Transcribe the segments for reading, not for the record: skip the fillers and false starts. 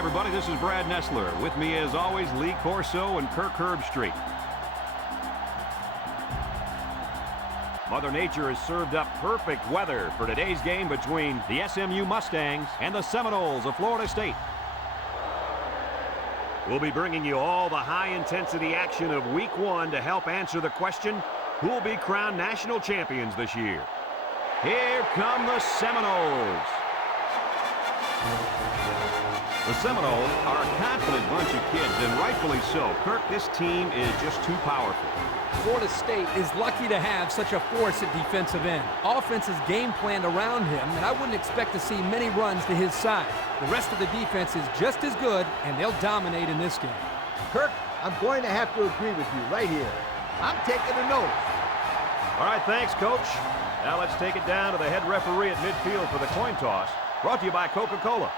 everybody, this is Brad Nessler. With me, as always, Lee Corso and Kirk Herbstreit. Mother Nature has served up perfect weather for today's game between the SMU Mustangs and the Seminoles of Florida State. We'll be bringing you all the high-intensity action of Week 1 to help answer the question, who will be crowned national champions this year? Here come the Seminoles. The Seminoles are a confident bunch of kids, and rightfully so. Kirk, this team is just too powerful. Florida State is lucky to have such a force at defensive end. Offense is game planned around him, and I wouldn't expect to see many runs to his side. The rest of the defense is just as good, and they'll dominate in this game. Kirk, I'm going to have to agree with you right here. I'm taking a note. All right, thanks, Coach. Now let's take it down to the head referee at midfield for the coin toss. Brought to you by Coca-Cola.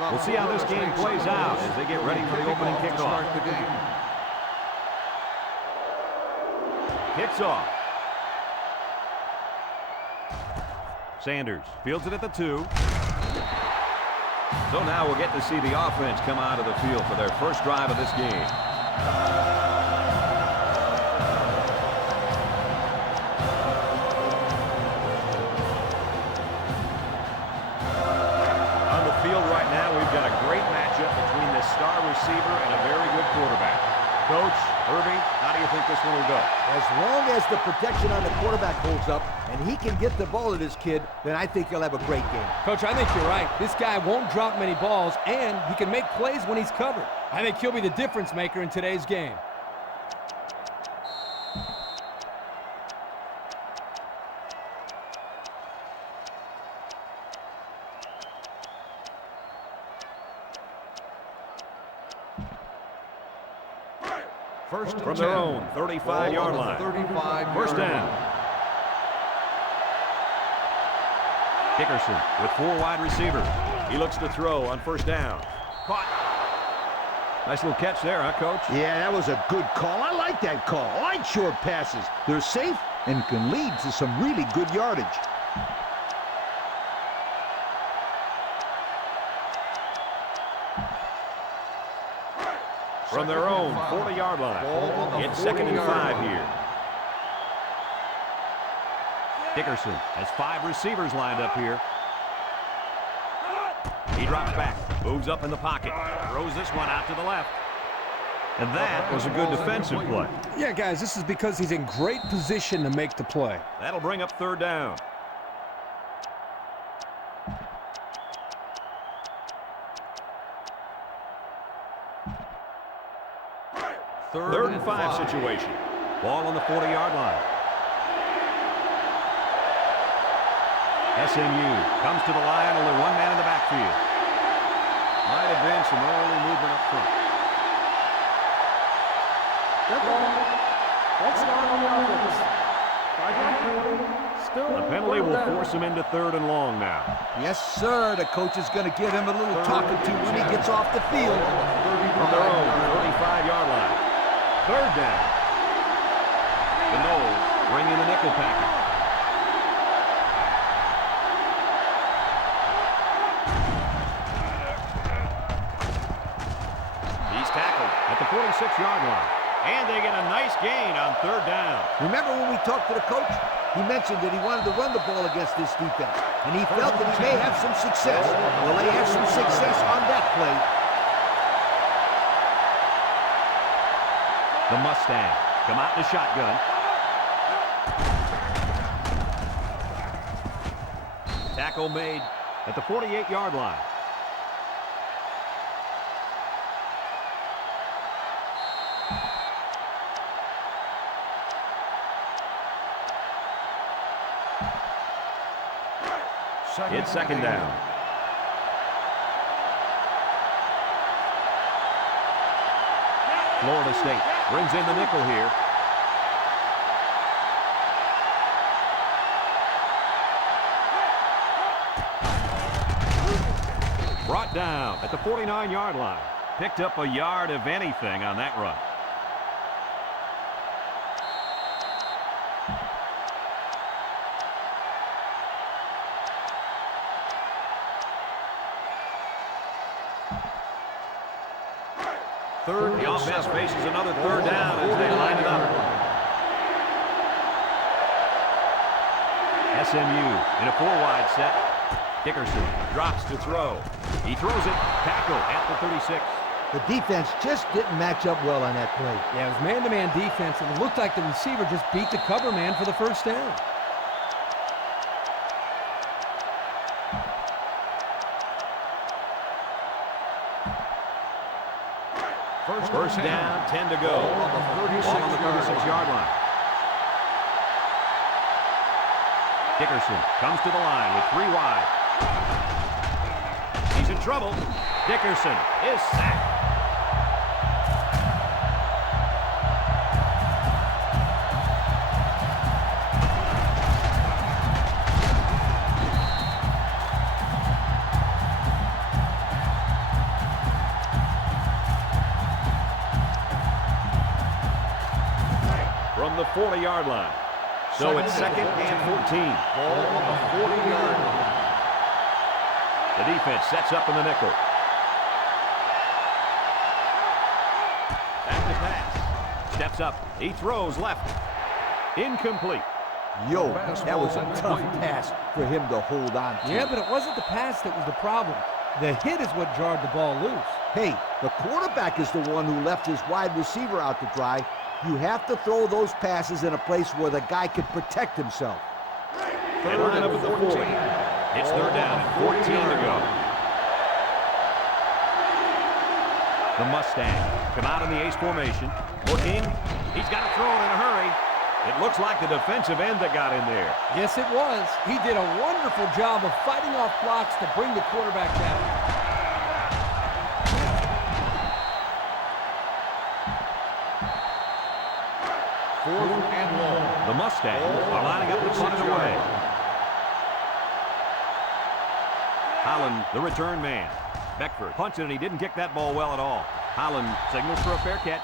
We'll see how this game plays out as they get ready for the opening kickoff. Kicks off. Sanders fields it at the 2. So now we'll get to see the offense come out of the field for their first drive of this game. Receiver and a very good quarterback. Coach, Irving, how do you think this one will go? As long as the protection on the quarterback holds up and he can get the ball to this kid, then I think he'll have a great game. Coach, I think you're right. This guy won't drop many balls, and he can make plays when he's covered. I think he'll be the difference maker in today's game. First from their own 35-yard line. First down. Dickerson with 4 wide receivers. He looks to throw on first down. Caught. Nice little catch there, huh, Coach? Yeah, that was a good call. I like that call. I like short passes. They're safe and can lead to some really good yardage. From their own 40-yard line. It's 2nd and 5 here. Dickerson has 5 receivers lined up here. He drops back, moves up in the pocket, throws this one out to the left. And that was a good defensive play. Yeah, guys, this is because he's in great position to make the play. That'll bring up 3rd down. Third and 5 situation. Ball on the 40-yard line. SMU comes to the line, only 1 man in the backfield. Might have been some early movement up front. That's not on the offense. The penalty will force him into 3rd and long now. Yes, sir. The coach is going to give him a little talking to when he gets off the field. From their own 35-yard line. 3rd down. The Noles bring in the nickel package. He's tackled at the 46-yard line. And they get a nice gain on 3rd down. Remember when we talked to the coach? He mentioned that he wanted to run the ball against this defense. And he felt that he may have some success. Well, they have some success on that play. The Mustangs come out in the shotgun. Tackle made at the 48-yard line. It's 2nd down. Florida State brings in the nickel here. Brought down at the 49-yard line. Picked up a yard of anything on that run. The offense faces another third down as they line it up. SMU in a 4-wide set. Dickerson drops to throw. He throws it. Tackle at the 36. The defense just didn't match up well on that play. Yeah, it was man-to-man defense, and it looked like the receiver just beat the cover man for the first down. First down, 10 to go. Ball on the 36-yard line. Dickerson comes to the line with 3 wide. He's in trouble. Dickerson is sacked. From the 40-yard line. So it's 2nd and 14. Ball on the 40-yard line. The defense sets up in the nickel. Back to pass. Steps up. He throws left. Incomplete. Yo, that was a tough pass for him to hold on to. Yeah, but it wasn't the pass that was the problem. The hit is what jarred the ball loose. Hey, the quarterback is the one who left his wide receiver out to dry. You have to throw those passes in a place where the guy can protect himself. They line up at the 40. It's third down and 14 to go. The Mustangs come out in the ace formation. Looking. He's got to throw it in a hurry. It looks like the defensive end that got in there. Yes, it was. He did a wonderful job of fighting off blocks to bring the quarterback down. Fourth and long. The Mustangs are lining up to punt it away. Holland, the return man. Beckford punted and he didn't kick that ball well at all. Holland signals for a fair catch.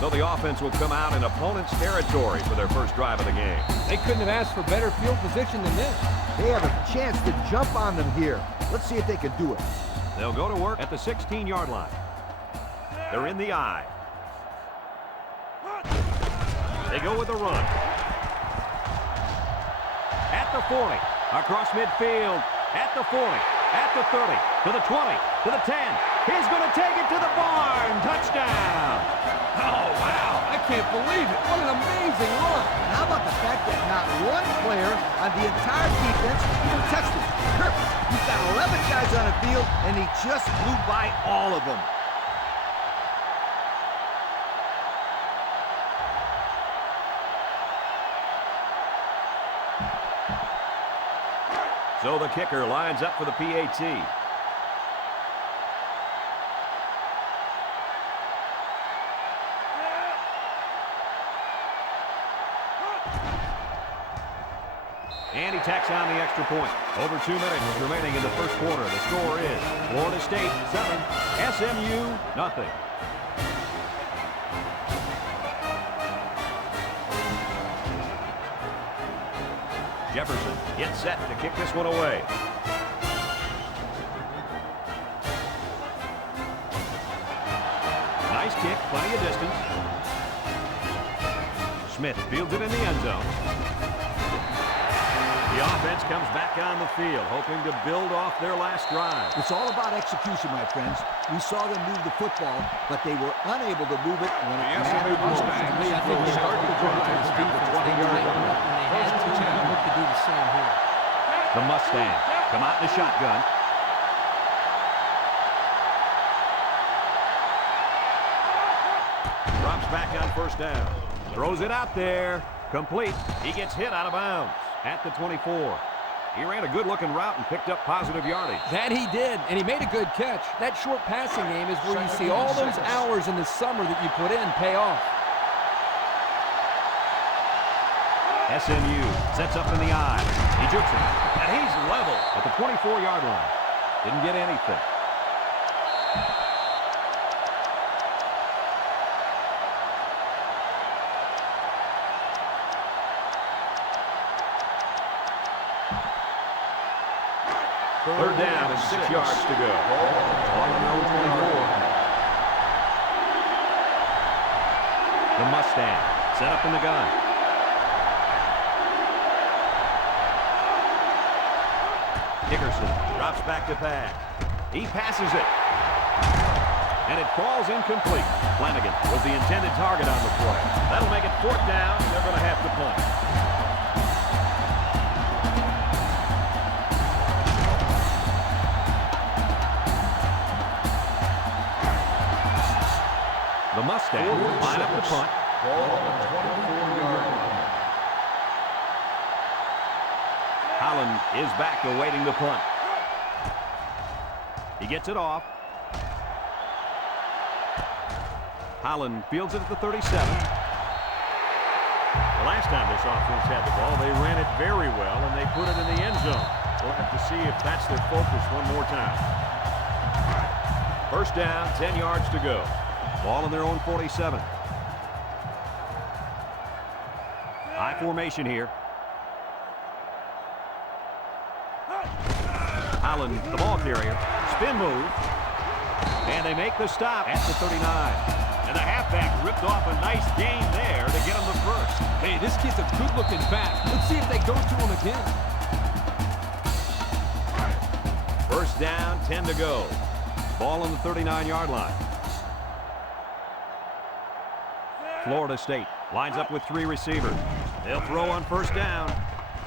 So the offense will come out in opponent's territory for their first drive of the game. They couldn't have asked for better field position than this. They have a chance to jump on them here. Let's see if they can do it. They'll go to work at the 16-yard line. They're in the eye. They go with a run. At the 40, across midfield, at the 40, at the 30, to the 20, to the 10. He's going to take it to the barn. Touchdown. Oh, wow. I can't believe it. What an amazing run. How about the fact that not one player on the entire defense even touched him? He's got 11 guys on the field, and he just blew by all of them. So the kicker lines up for the PAT. And he tacks on the extra point. Over 2 minutes remaining in the first quarter. The score is Florida State 7, SMU nothing. Jefferson gets set to kick this one away. Nice kick, plenty of distance. Smith fields it in the end zone. The offense comes back on the field, hoping to build off their last drive. It's all about execution, my friends. We saw them move the football, but they were unable to move it when it mattered most. I think they started the drive at the 20-yard line. And they had to look to do the same here. The Mustangs come out in the shotgun. Drops back on first down. Throws it out there. Complete. He gets hit out of bounds at the 24. He ran a good-looking route and picked up positive yardage. That he did, and he made a good catch. That short passing game is where you see all those hours in the summer that you put in pay off. SMU sets up in the eye. He jukes him, and he's level at the 24-yard line. Didn't get anything. Third down and 6 yards to go. On their own 24. The Mustang set up in the gun. Dickerson drops back to pass. He passes it. And it falls incomplete. Flanagan was the intended target on the play. That'll make it 4th down. They're going to have to punt. The Mustangs line up the punt. Ball on the 24-yard line. Holland is back awaiting the punt. He gets it off. Holland fields it at the 37. The last time this offense had the ball, they ran it very well, and they put it in the end zone. We'll have to see if that's their focus one more time. First down, 10 yards to go. Ball in their own 47. High formation here. Holland, the ball carrier. Spin move. And they make the stop at the 39. And the halfback ripped off a nice gain there to get him the first. Hey, this kid's a good-looking back. Let's see if they go to him again. First down, 10 to go. Ball on the 39-yard line. Florida State lines up with 3 receivers. They'll throw on first down.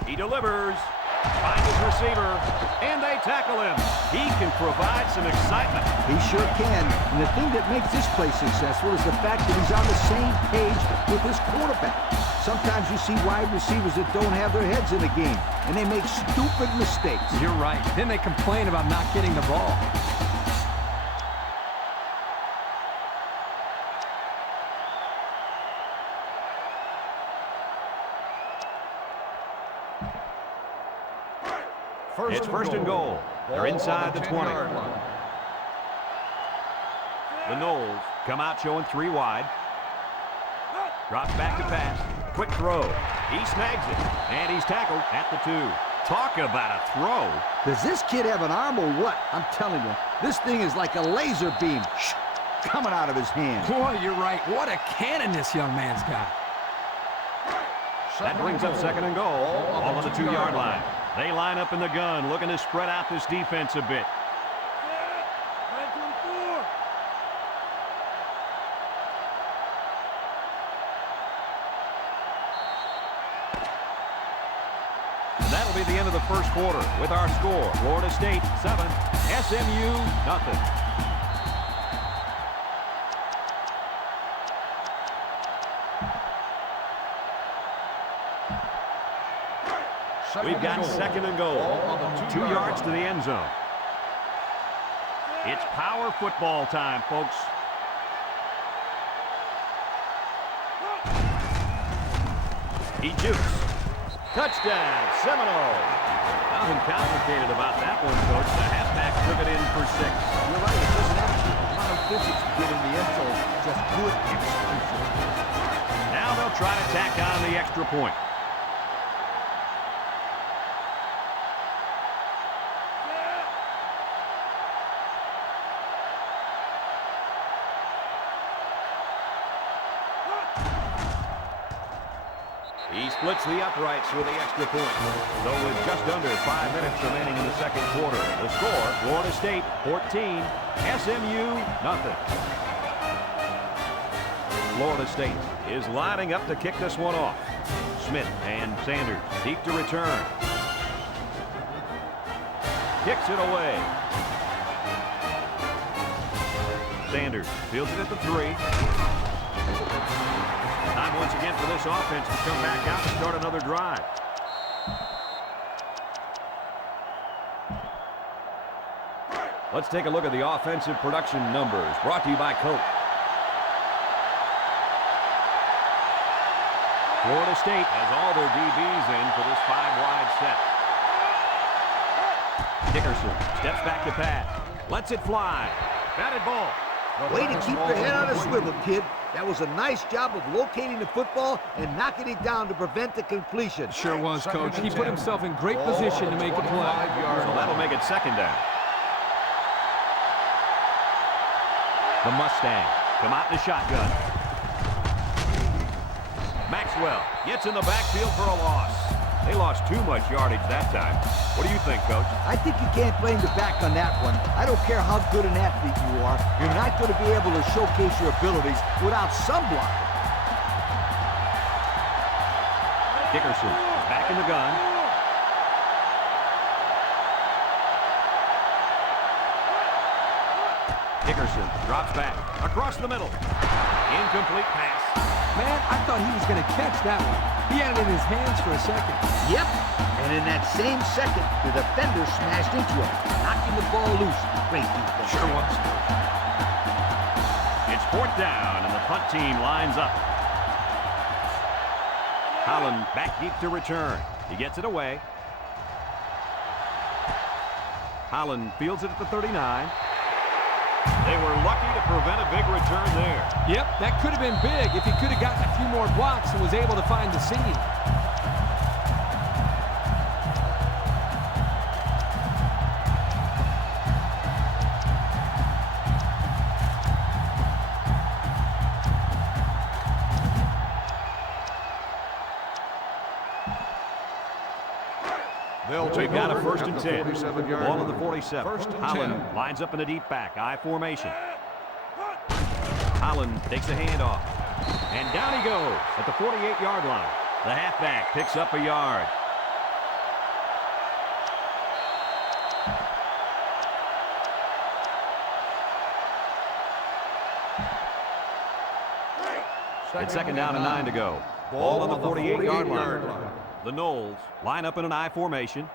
He delivers. Finds his receiver. And they tackle him. He can provide some excitement. He sure can. And the thing that makes this play successful is the fact that he's on the same page with his quarterback. Sometimes you see wide receivers that don't have their heads in the game, and they make stupid mistakes. You're right. Then they complain about not getting the ball. It's first and goal. They're inside the 20. The Noles come out showing 3 wide. Drops back to pass. Quick throw. He snags it. And he's tackled at the 2. Talk about a throw. Does this kid have an arm or what? I'm telling you, this thing is like a laser beam coming out of his hand. Boy, you're right. What a cannon this young man's got. That brings up second and goal. All on the 2-yard line. They line up in the gun, looking to spread out this defense a bit. That'll be the end of the first quarter with our score. Florida State 7, SMU nothing. We've got second and goal. 2 yards to the end zone. It's power football time, folks. He jukes. Touchdown, Seminoles. Nothing complicated about that one, Coach. The halfback took it in for 6. You're right, it doesn't have a lot of physics to get in the end zone, just good execution. Now they'll try to tack on the extra point. He splits the uprights with the extra point. So with just under 5 minutes remaining in the second quarter, the score, Florida State 14, SMU nothing. Florida State is lining up to kick this one off. Smith and Sanders deep to return. Kicks it away. Sanders fields it at the 3. Time once again for this offense to come back out and start another drive. Let's take a look at the offensive production numbers brought to you by Coke. Florida State has all their DBs in for this 5-wide set. Dickerson steps back to pass. Lets it fly. Batted ball. Way to keep your head on a swivel, kid. That was a nice job of locating the football and knocking it down to prevent the completion. Sure was, Coach. He put himself in great Ball position on to the make a play. 25-yard So that'll make it second down. The Mustangs come out in the shotgun. Maxwell gets in the backfield for a loss. They lost too much yardage that time. What do you think, Coach? I think you can't blame the back on that one. I don't care how good an athlete you are. You're not going to be able to showcase your abilities without some block. Dickerson is back in the gun. Dickerson drops back across the middle. Incomplete pass. Man, I thought he was going to catch that one. He had it in his hands for a second. Yep, and in that same second, the defender smashed into him, knocking the ball loose. Great defense. Sure was. It's fourth down, and the punt team lines up. Holland back deep to return. He gets it away. Holland fields it at the 39. They were lucky to prevent a big return there. Yep, that could have been big if he could have gotten a few more blocks and was able to find the seam. We've got a first and 10. 47-yard Ball on the line. 47. First and Holland 10. lines up in a deep back, I formation. Holland takes a handoff. And down he goes at the 48-yard line. The halfback picks up a yard. It's second down and 9 to go. Ball on the 48-yard line. The Knowles line up in an I formation.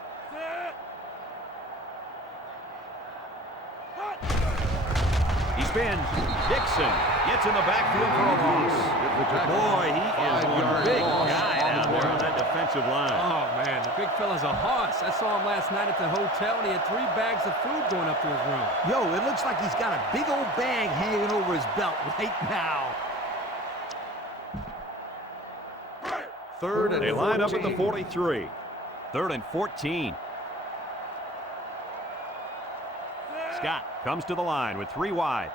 He spins. Dixon gets in the backfield for a loss. Boy, he is one big guy down there on that defensive line. Oh, man, the big fella's a hoss. I saw him last night at the hotel, and he had 3 bags of food going up to his room. Yo, it looks like he's got a big old bag hanging over his belt right now. Third and They line up at the 14. 43. Third and 14. Scott comes to the line with 3 wide.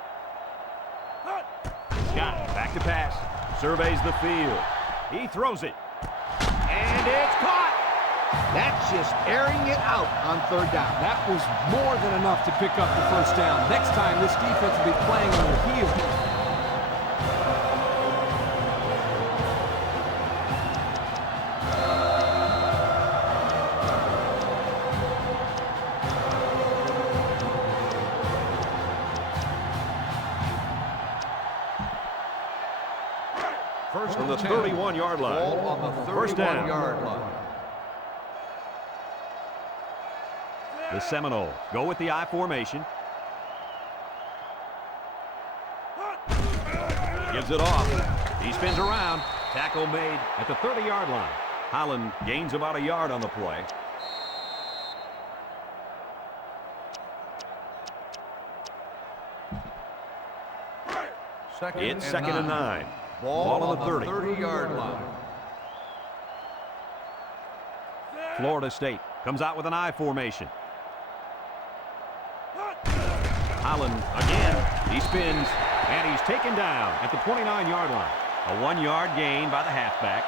Scott back to pass. Surveys the field. He throws it. And it's caught. That's just airing it out on third down. That was more than enough to pick up the first down. Next time, this defense will be playing on their heels. First From the and 10. 31-yard line. Ball on the First down. 31-yard line. The Seminoles go with the I formation. Gives it off. He spins around. Tackle made at the 30-yard line. Holland gains about a yard on the play. It's second and 9. Ball on the 30. 30-yard line. Florida State comes out with an I formation. Holland again. He spins, and he's taken down at the 29-yard line. A 1-yard gain by the halfback.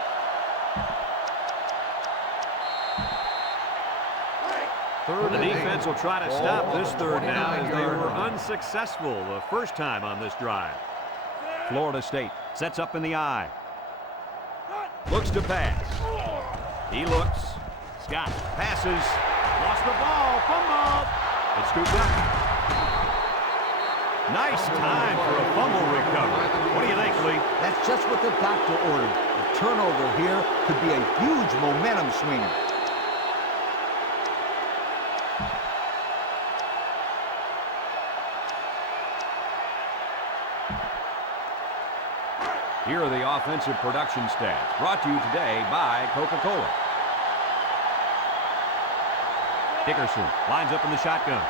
The defense will try to stop this third down as they were unsuccessful the first time on this drive. Florida State sets up in the I. Looks to pass. He looks. Scott passes. Lost the ball. Fumble. It's scooped up. Nice time for a fumble recovery. What do you think, Lee? That's just what the doctor ordered. A turnover here could be a huge momentum swinger. Here are the offensive production stats, brought to you today by Coca-Cola. Dickerson lines up in the shotgun.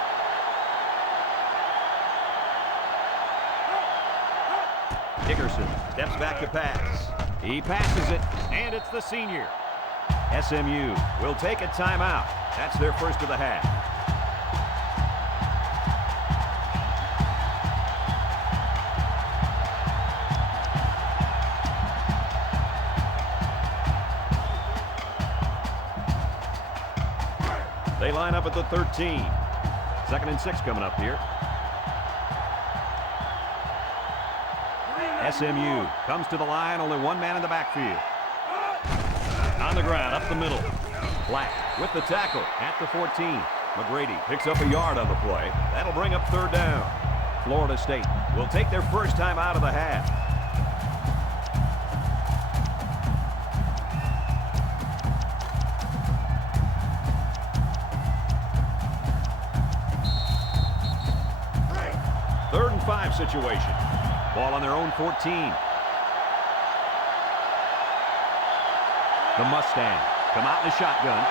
Dickerson steps back to pass. He passes it, and it's the senior. SMU will take a timeout. That's their first of the half. They line up at the 13. 2nd and 6 coming up here. SMU comes to the line, only one man in the backfield. On the ground, up the middle. Black with the tackle at the 14. McGrady picks up a yard on the play. That'll bring up 3rd down. Florida State will take their first time out of the half. Third and 5 situation. Ball on their own 14. The Mustangs come out in the shotgun.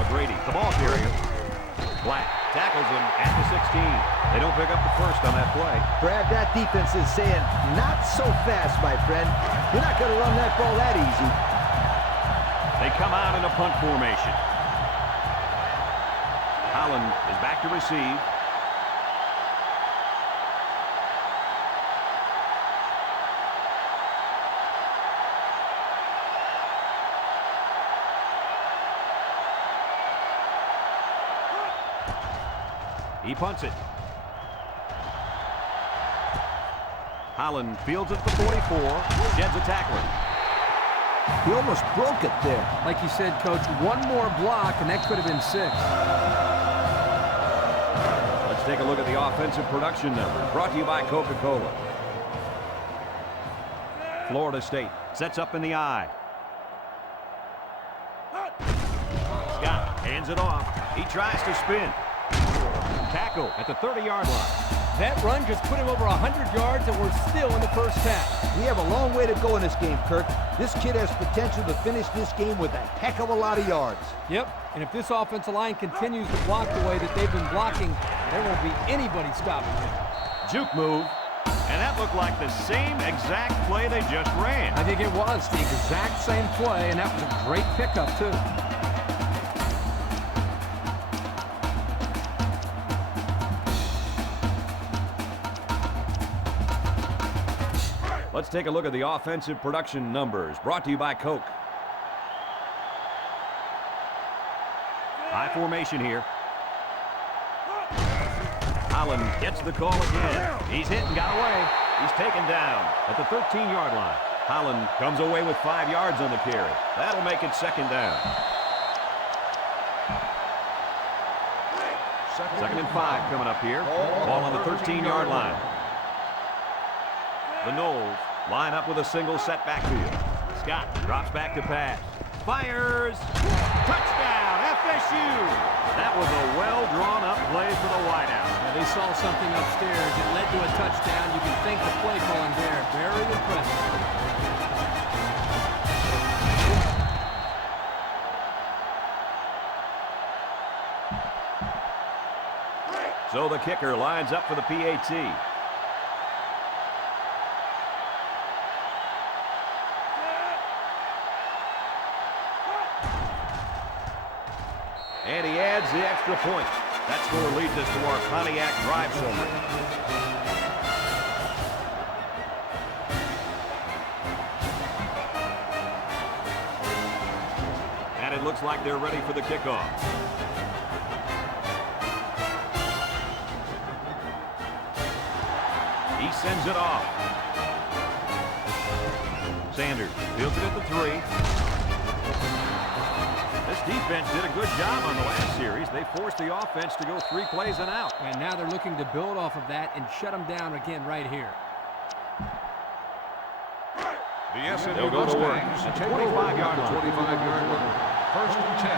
McGrady, the ball carrier. Black tackles him at the 16. They don't pick up the first on that play. Brad, that defense is saying, not so fast, my friend. You're not going to run that ball that easy. They come out in a punt formation. Holland is back to receive. He punts it. Holland fields it at the 44. Sheds a tackler. He almost broke it there. Like you said, Coach, one more block, and that could have been 6. Let's take a look at the offensive production numbers. Brought to you by Coca-Cola. Florida State sets up in the I. Scott hands it off. He tries to spin. Tackle at the 30-yard line. That run just put him over 100 yards, and we're still in the first half. We have a long way to go in this game, Kirk. This kid has potential to finish this game with a heck of a lot of yards. Yep, and if this offensive line continues to block the way that they've been blocking, there won't be anybody stopping him. Juke move. And that looked like the same exact play they just ran. I think it was the exact same play, and that was a great pickup, too. Let's take a look at the offensive production numbers. Brought to you by Coke. High formation here. Holland gets the call again. He's hit and got away. He's taken down at the 13-yard line. Holland comes away with 5 yards on the carry. That'll make it 2nd down. 2nd and 5 coming up here. Ball on the 13-yard line. The Noles line up with a single set backfield. Scott drops back to pass. Fires. Touchdown, FSU. That was a well-drawn-up play for the wideout. Yeah, they saw something upstairs. It led to a touchdown. You can thank the play calling there. Very impressive. So the kicker lines up for the PAT. And he adds the extra point. That score leads us to our Pontiac drive summary. And it looks like they're ready for the kickoff. He sends it off. Sanders fields it at the 3. This defense did a good job on the last series. They forced the offense to go 3 plays and out. And now they're looking to build off of that and shut them down again right here. The SMU They'll go to work Mustangs at the take over 25-yard the line. 25-yard line. 1st and 10.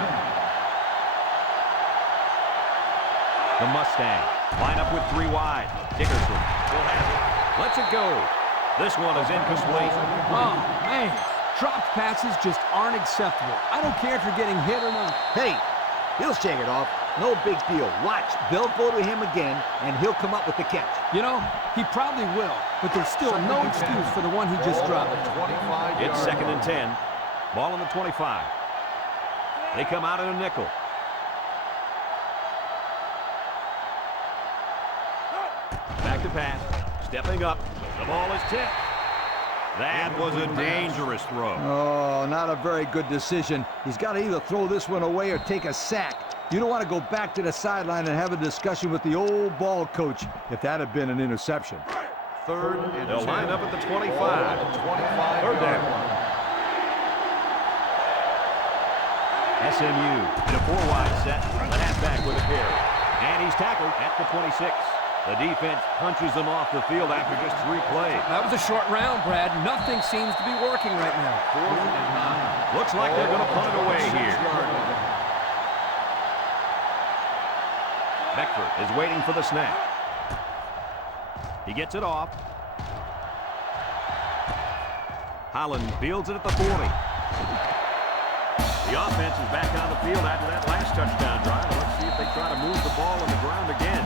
The Mustangs line up with 3 wide. Dickerson will have it. Lets it go. This one is incomplete. Oh, man. Dropped passes just aren't acceptable. I don't care if you're getting hit or not. Hey, he'll shake it off. No big deal. Watch, they'll go to him again, and he'll come up with the catch. You know, he probably will, but there's still no excuse for the one he just dropped. It's 2nd and 10. Ball on the 25. They come out in a nickel. Back to pass. Stepping up. The ball is tipped. That was a dangerous throw. Oh, not a very good decision. He's got to either throw this one away or take a sack. You don't want to go back to the sideline and have a discussion with the old ball coach if that had been an interception. 3rd and 10. They'll line up at the 25. 3rd down. SMU in a 4-wide set. The halfback with a carry. And he's tackled at the 26. The defense punches them off the field after just 3 plays. That was a short round, Brad. Nothing seems to be working right now. 4th and 9. Looks like they're going to punt it away here. Beckford is waiting for the snap. He gets it off. Holland fields it at the 40. The offense is back on the field after that last touchdown drive. Let's see if they try to move the ball on the ground again.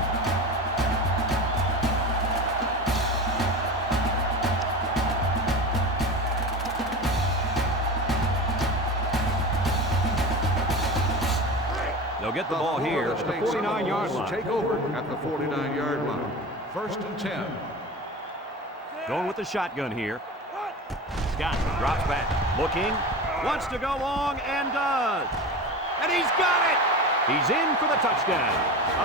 They'll get the ball here at the 49-yard line. Take over at the 49-yard line. 1st and 10. Going with the shotgun here. Scott drops back. Looking. Wants to go long and does. And he's got it. He's in for the touchdown.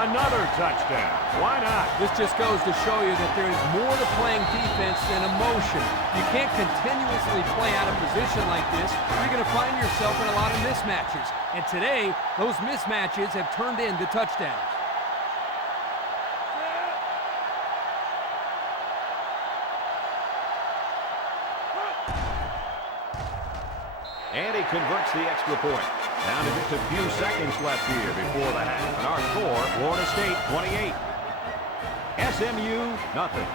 Another touchdown. Why not? This just goes to show you that there is more to playing defense than emotion. You can't continuously play out of position like this. You're going to find yourself in a lot of mismatches. And today, those mismatches have turned into touchdowns. And he converts the extra point. Down to just a few seconds left here before the half. And our score, Florida State 28. SMU, nothing.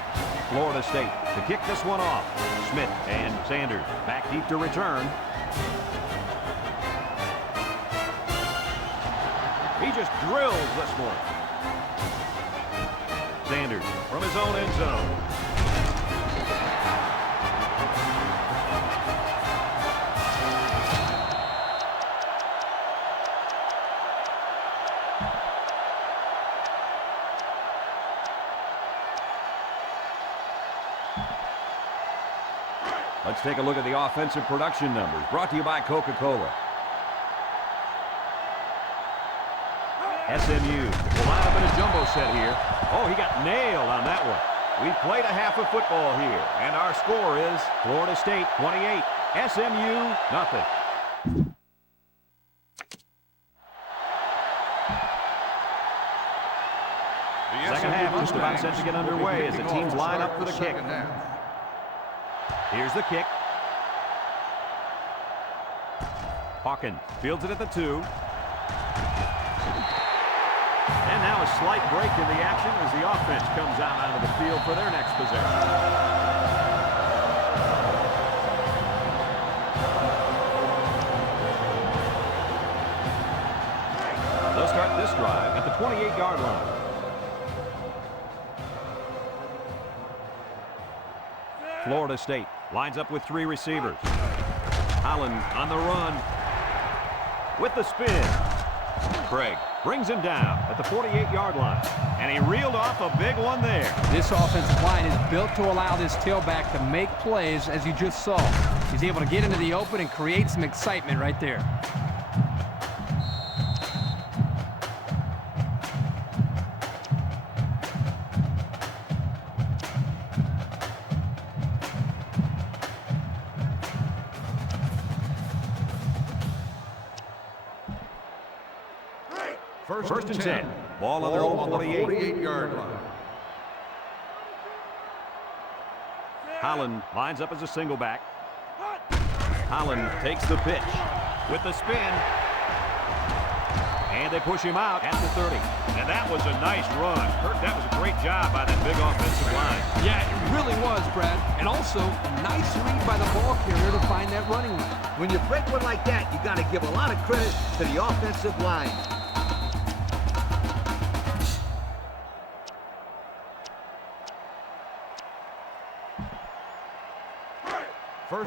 Florida State to kick this one off. Smith and Sanders back deep to return. He just drills this one. Sanders from his own end zone. Let's take a look at the offensive production numbers, brought to you by Coca-Cola. SMU will line up in a jumbo set here. Oh, he got nailed on that one. We've played a half of football here, and our score is Florida State 28, SMU nothing. Second half just about set to get underway as the teams line up for the kick. Here's the kick. Hawkins fields it at the 2. And now a slight break in the action as the offense comes out onto the field for their next possession. They'll start this drive at the 28-yard line. Florida State lines up with 3 receivers. Holland on the run with the spin. Craig brings him down at the 48-yard line, and he reeled off a big one there. This offensive line is built to allow this tailback to make plays, as you just saw. He's able to get into the open and create some excitement right there. First and 10. Ball on their own 48-yard line. Holland lines up as a single back. Holland takes the pitch with the spin. And they push him out at the 30. And that was a nice run. Kurt, that was a great job by that big offensive line. Yeah, it really was, Brad. And also, a nice read by the ball carrier to find that running lane. When you break one like that, you got to give a lot of credit to the offensive line.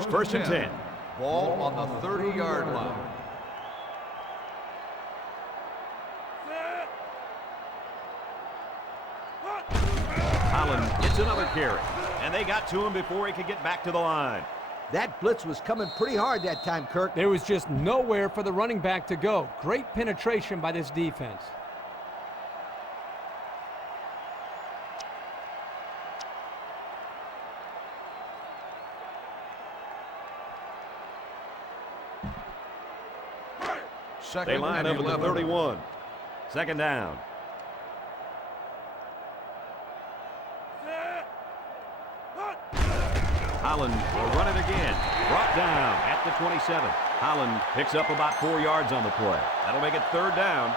first and 10. Ball on the 30-yard line. Holland gets another carry, and they got to him before he could get back to the line. That blitz was coming pretty hard that time, Kirk. There was just nowhere for the running back to go. Great penetration by this defense. They line up at the 31. Second down. Holland will run it again. Brought down at the 27. Holland picks up about 4 yards on the play. That'll make it third down.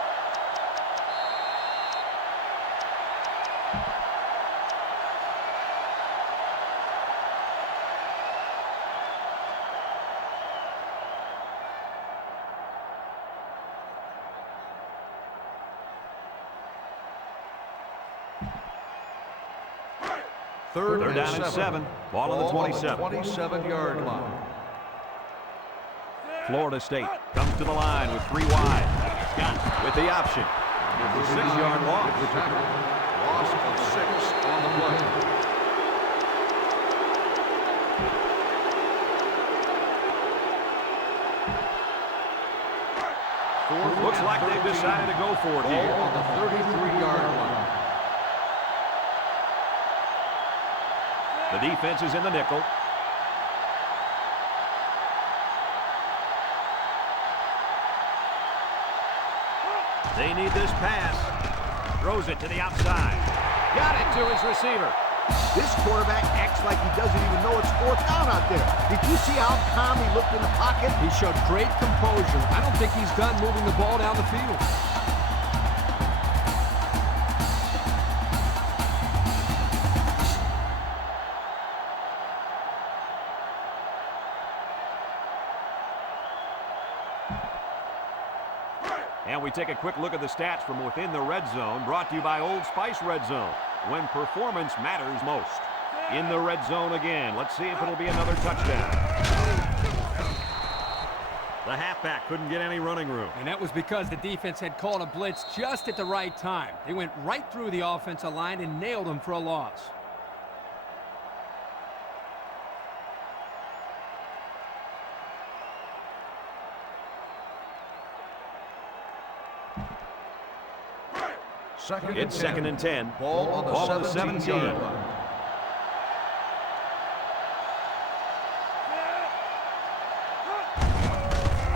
Third down and 7. Ball on the 27. 27-yard line. Florida State comes to the line with 3 wide. Scott with the option. It's a 6-yard loss. Loss of 6 on the play. Looks like they've decided to go for it here. Ball on the 33-yard line. The defense is in the nickel. They need this pass. Throws it to the outside. Got it to his receiver. This quarterback acts like he doesn't even know it's fourth down out there. Did you see how calm he looked in the pocket? He showed great composure. I don't think he's done moving the ball down the field. And we take a quick look at the stats from within the red zone, brought to you by Old Spice Red Zone, when performance matters most. In the red zone again. Let's see if it'll be another touchdown. The halfback couldn't get any running room. And that was because the defense had called a blitz just at the right time. They went right through the offensive line and nailed him for a loss. It's second and 10. Ball on the 17-yard line.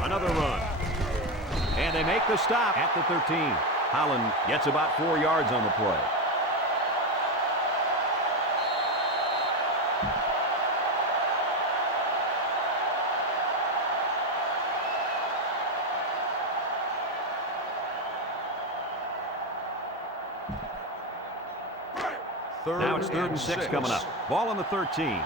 Another run. And they make the stop at the 13. Holland gets about 4 yards on the play. Now it's third and 6 coming up. Ball on the 13.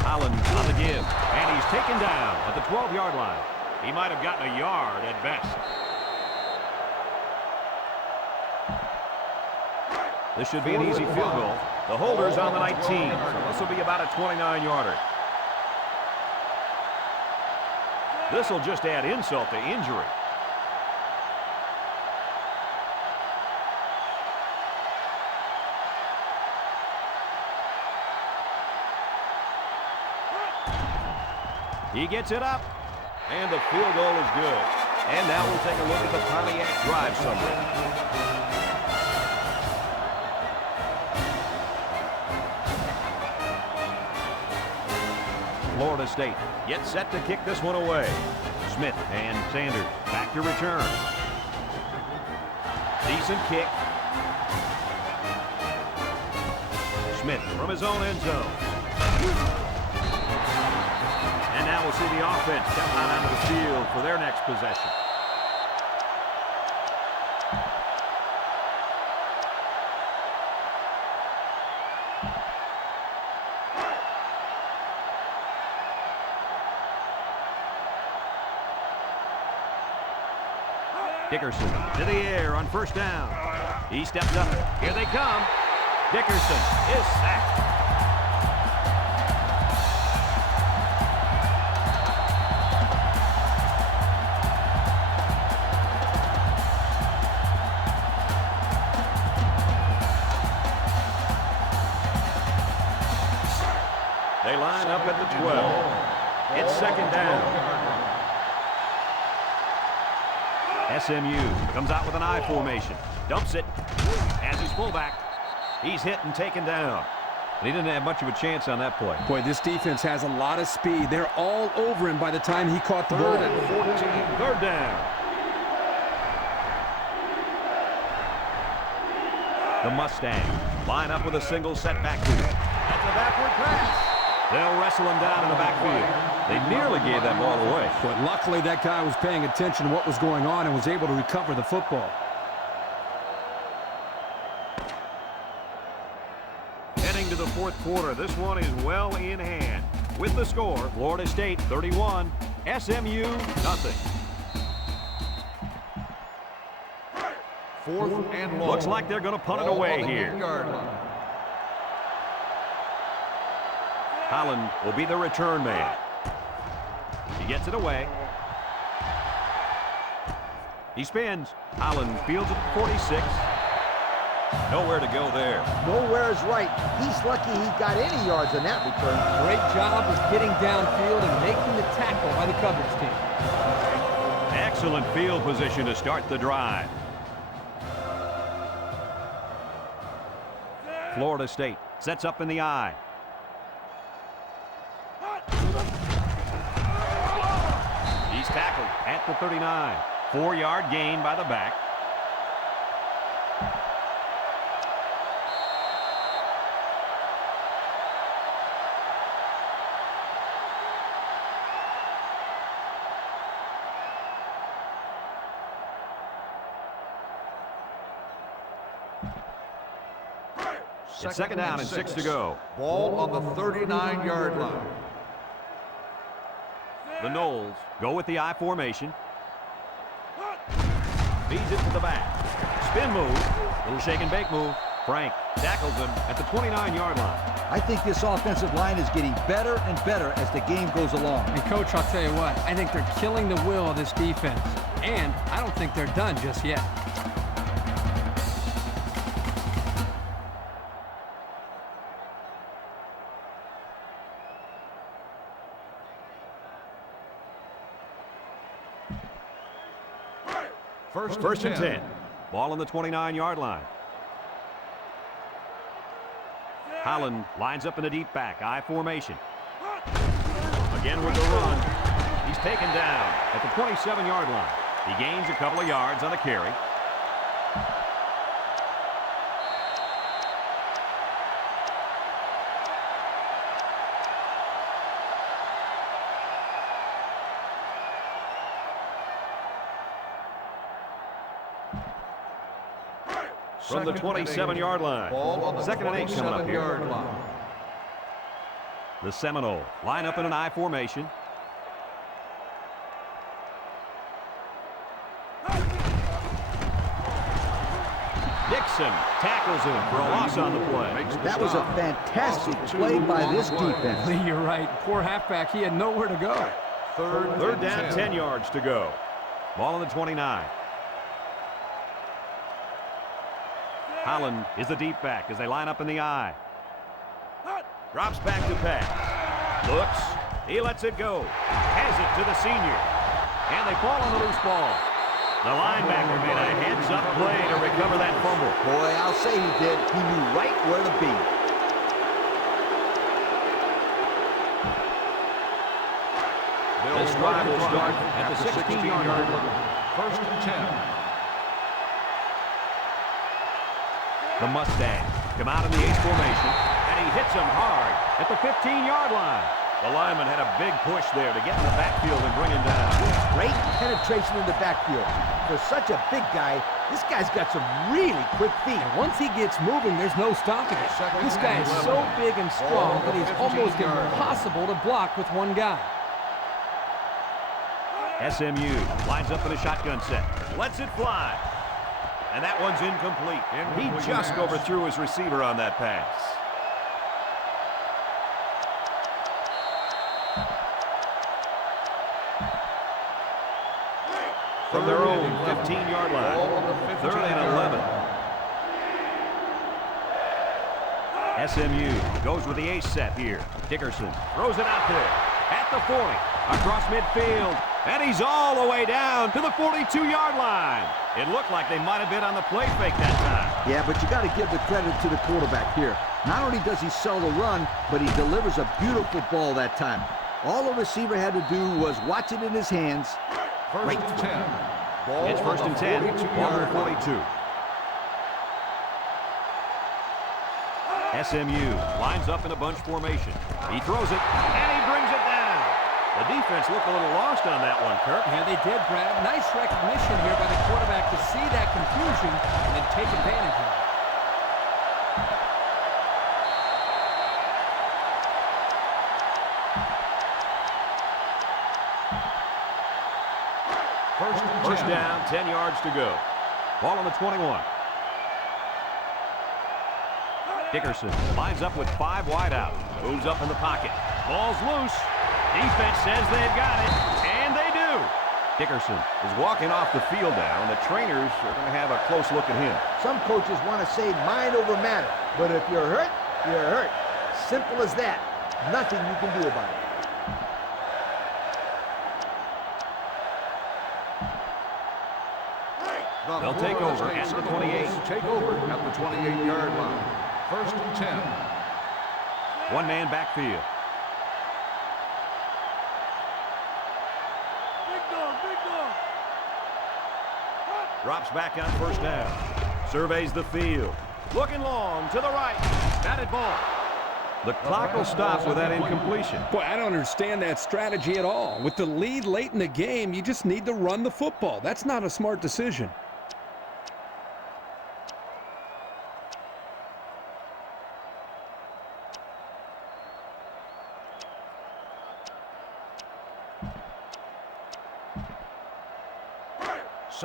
Holland on the give, and he's taken down at the 12-yard line. He might have gotten a yard at best. This should be an easy field goal. The holder's on the 19, so this will be about a 29-yarder. This will just add insult to injury. He gets it up, and the field goal is good. And now we'll take a look at the Pontiac drive summary. Florida State gets set to kick this one away. Smith and Sanders back to return. Decent kick. Smith from his own end zone. And now we'll see the offense come out onto the field for their next possession. Dickerson to the air on first down. He steps up. Here they come. Dickerson is sacked. They line up at the 12. It's second down. SMU comes out with an I formation. Dumps it. As his fullback. He's hit and taken down. And he didn't have much of a chance on that play. Boy, this defense has a lot of speed. They're all over him by the time he caught the ball. Third and 14. Third down. The Mustangs line up with a single set backfield. That's a backward pass. They'll wrestle him down in the backfield. They nearly gave that ball away. But luckily that guy was paying attention to what was going on and was able to recover the football. Heading to the fourth quarter, this one is well in hand. With the score, Florida State 31, SMU nothing. Fourth and long. Looks like they're going to punt it away here. Holland will be the return man. He gets it away. He spins. Holland fields it at 46. Nowhere to go there. Nowhere is right. He's lucky he got any yards on that return. Great job of getting downfield and making the tackle by the coverage team. Excellent field position to start the drive. Florida State sets up in the I. He's tackled at the 39. 4-yard gain by the back. It's second down and 6 to go. Ball on the 39-yard line. The Noles go with the I formation. Feeds it to the back. Spin move. Little shake and bake move. Frank tackles him at the 29-yard line. I think this offensive line is getting better and better as the game goes along. And, Coach, I'll tell you what, I think they're killing the will of this defense. And I don't think they're done just yet. First and 10. Ball on the 29-yard line. Holland lines up in the deep back. I formation. Again with the run. He's taken down at the 27-yard line. He gains a couple of yards on the carry. From the 27-yard line. Second and 8 coming up here. The Seminole line up in an I formation. Dixon tackles him for a loss on the play. That was a fantastic play by this defense. You're right. Poor halfback. He had nowhere to go. Third down, 10 yards to go. Ball on the 29. Holland is the deep back as they line up in the I. Drops back to pass. Looks. He lets it go. Has it to the senior. And they fall on the loose ball. The linebacker made a heads-up play to recover that fumble. Boy, I'll say he did. He knew right where to be. This drive will start at the 16-yard line. First and 10. The Mustangs come out in the ace formation, and he hits him hard at the 15-yard line. The lineman had a big push there to get in the backfield and bring him down. Great penetration in the backfield. For such a big guy, this guy's got some really quick feet. And once he gets moving, there's no stopping it. This guy is so big and strong that he's almost impossible to block with one guy. SMU lines up in a shotgun set. Lets it fly. And that one's incomplete. He just overthrew his receiver on that pass. From their own 15-yard line. 3rd and 11. SMU goes with the ace set here. Dickerson throws it out there at the 40, across midfield, and he's all the way down to the 42-yard line. It looked like they might have been on the play fake that time. Yeah, but you got to give the credit to the quarterback here. Not only does he sell the run, but he delivers a beautiful ball that time. All the receiver had to do was watch it in his hands. First and 10. Ball It's 1st and 10. Ball on the 42. SMU lines up in a bunch formation. He throws it, and he brings it down. The defense looked a little lost on that one, Kirk. Yeah, they did, Brad. Nice recognition here by the quarterback to see that confusion and then take advantage of it. First down, 10 yards to go. Ball on the 21. Dickerson lines up with 5 wide out. Moves up in the pocket. Ball's loose. Defense says they've got it, and they do. Dickerson is walking off the field now, and the trainers are going to have a close look at him. Some coaches want to say mind over matter, but if you're hurt, you're hurt. Simple as that. Nothing you can do about it. They'll take over at the 28. Take over at the 28-yard line. 1st and 10. One-man backfield. Drops back on 1st down. Surveys the field. Looking long to the right. Batted ball. The clock will stop with that incompletion. Boy, I don't understand that strategy at all. With the lead late in the game, you just need to run the football. That's not a smart decision.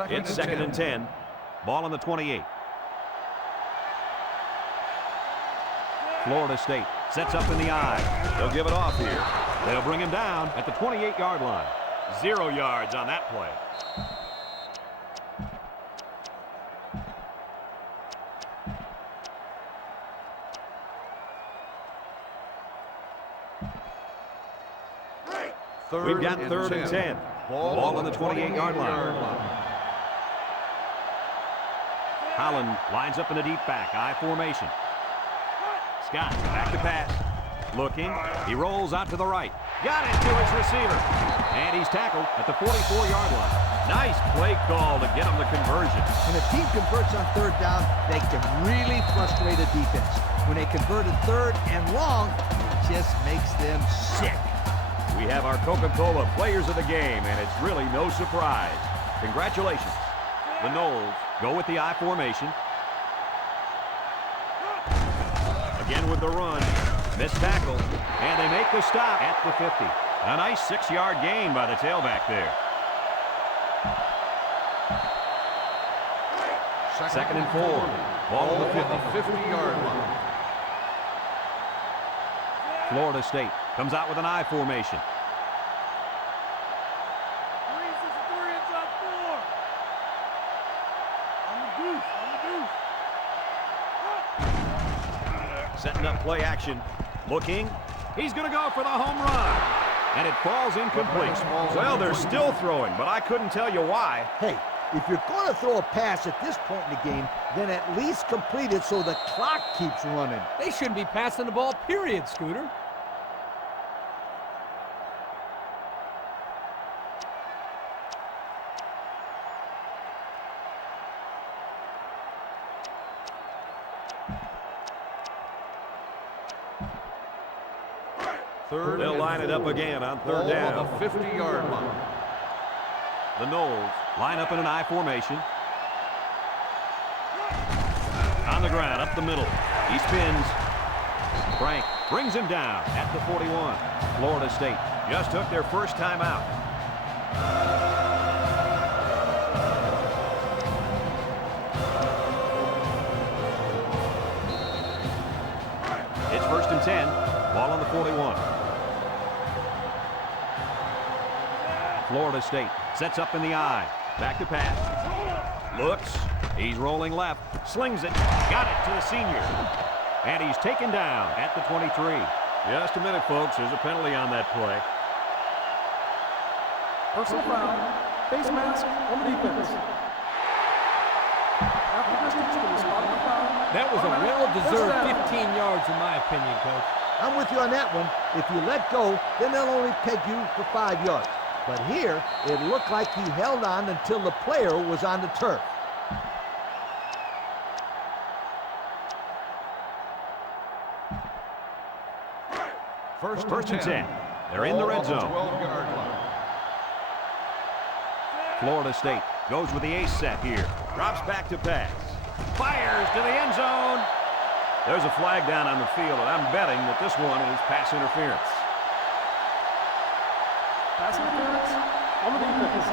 It's 2nd and 10. Ball on the 28. Florida State sets up in the eye. They'll give it off here. They'll bring him down at the 28-yard line. 0 yards on that play. We've got 3rd and 10. Ball on the 28-yard line. Holland lines up in a deep back, I formation. Scott back to pass. Looking. He rolls out to the right. Got it to his receiver. And he's tackled at the 44-yard line. Nice play call to get him the conversion. When a team converts on 3rd down, they can really frustrate a defense. When they converted 3rd and long, it just makes them sick. We have our Coca-Cola Players of the Game, and it's really no surprise. Congratulations. The Noles go with the I formation. Again with the run. Missed tackle. And they make the stop at the 50. A nice 6-yard gain by the tailback there. 2nd and 4. Ball on the 50-yard line. Florida State comes out with an I formation. Setting up play action. Looking. He's going to go for the home run. And it falls incomplete. Well, they're still throwing, but I couldn't tell you why. Hey, if you're going to throw a pass at this point in the game, then at least complete it so the clock keeps running. They shouldn't be passing the ball, period, Scooter. They'll line it up again on 3rd down. On the 50-yard line. The Noles line up in an I formation. On the ground, up the middle. He spins. Frank brings him down at the 41. Florida State just took their first time out. First and 10. Ball on the 41. Florida State sets up in the I. Back to pass. Looks. He's rolling left. Slings it. Got it to the senior. And he's taken down at the 23. Just a minute, folks. There's a penalty on that play. Personal foul. Face mask on the defense. After distance to the spot of the foul. That was a well-deserved 15 yards in my opinion, Coach. I'm with you on that one. If you let go, then they'll only peg you for 5 yards. But here, it looked like he held on until the player was on the turf. First and 10. They're in the red zone. 12-yard line. Florida State goes with the ace set here. Drops back to pass. Fires to the end zone. There's a flag down on the field, and I'm betting that this one is pass interference. Pass interference on the defense.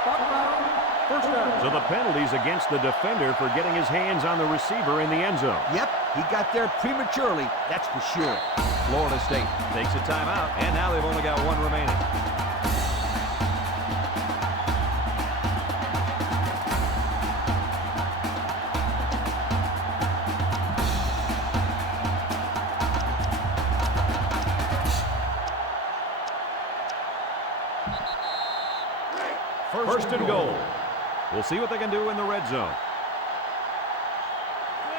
Spot foul. First down. So the penalty's against the defender for getting his hands on the receiver in the end zone. Yep, he got there prematurely, that's for sure. Florida State takes a timeout, and now they've only got one remaining. First and goal. We'll see what they can do in the red zone.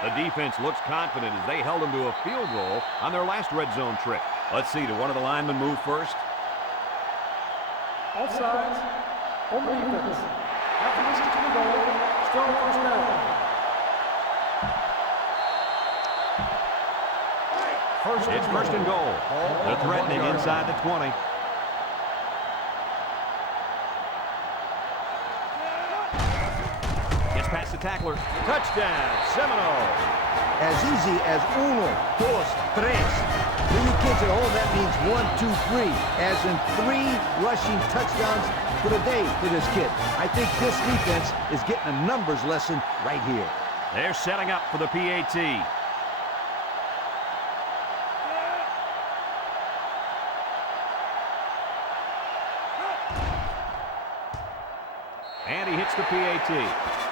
The defense looks confident as they held them to a field goal on their last red zone trip. Let's see, did one of the linemen move first? All sides. On the defense. After distance to the goal. Still first down. It's first and goal. They're threatening inside the 20. Past the tackler. Touchdown, Seminoles. As easy as uno, dos, tres. To you kids at home, that means 1, 2, 3. As in 3 rushing touchdowns for the day for this kid. I think this defense is getting a numbers lesson right here. They're setting up for the PAT. And he hits the PAT.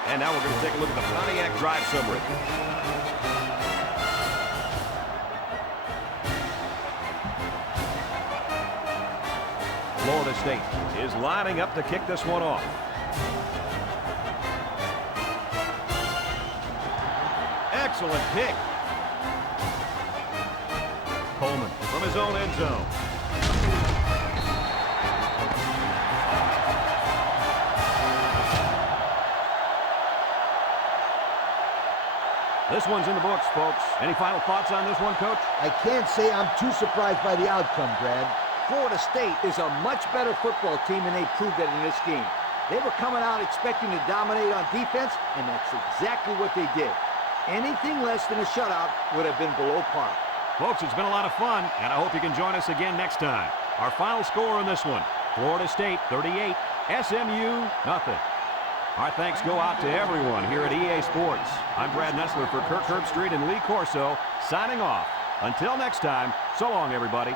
And now we're going to take a look at the Pontiac drive summary. Florida State is lining up to kick this one off. Excellent kick. Coleman from his own end zone. This one's in the books, folks. Any final thoughts on this one, Coach? I can't say I'm too surprised by the outcome, Brad. Florida State is a much better football team, and they proved that in this game. They were coming out expecting to dominate on defense, and that's exactly what they did. Anything less than a shutout would have been below par. Folks, it's been a lot of fun, and I hope you can join us again next time. Our final score in this one, Florida State 38, SMU nothing. Our thanks go out to everyone here at EA Sports. I'm Brad Nessler for Kirk Herbstreit and Lee Corso, signing off. Until next time, so long, everybody.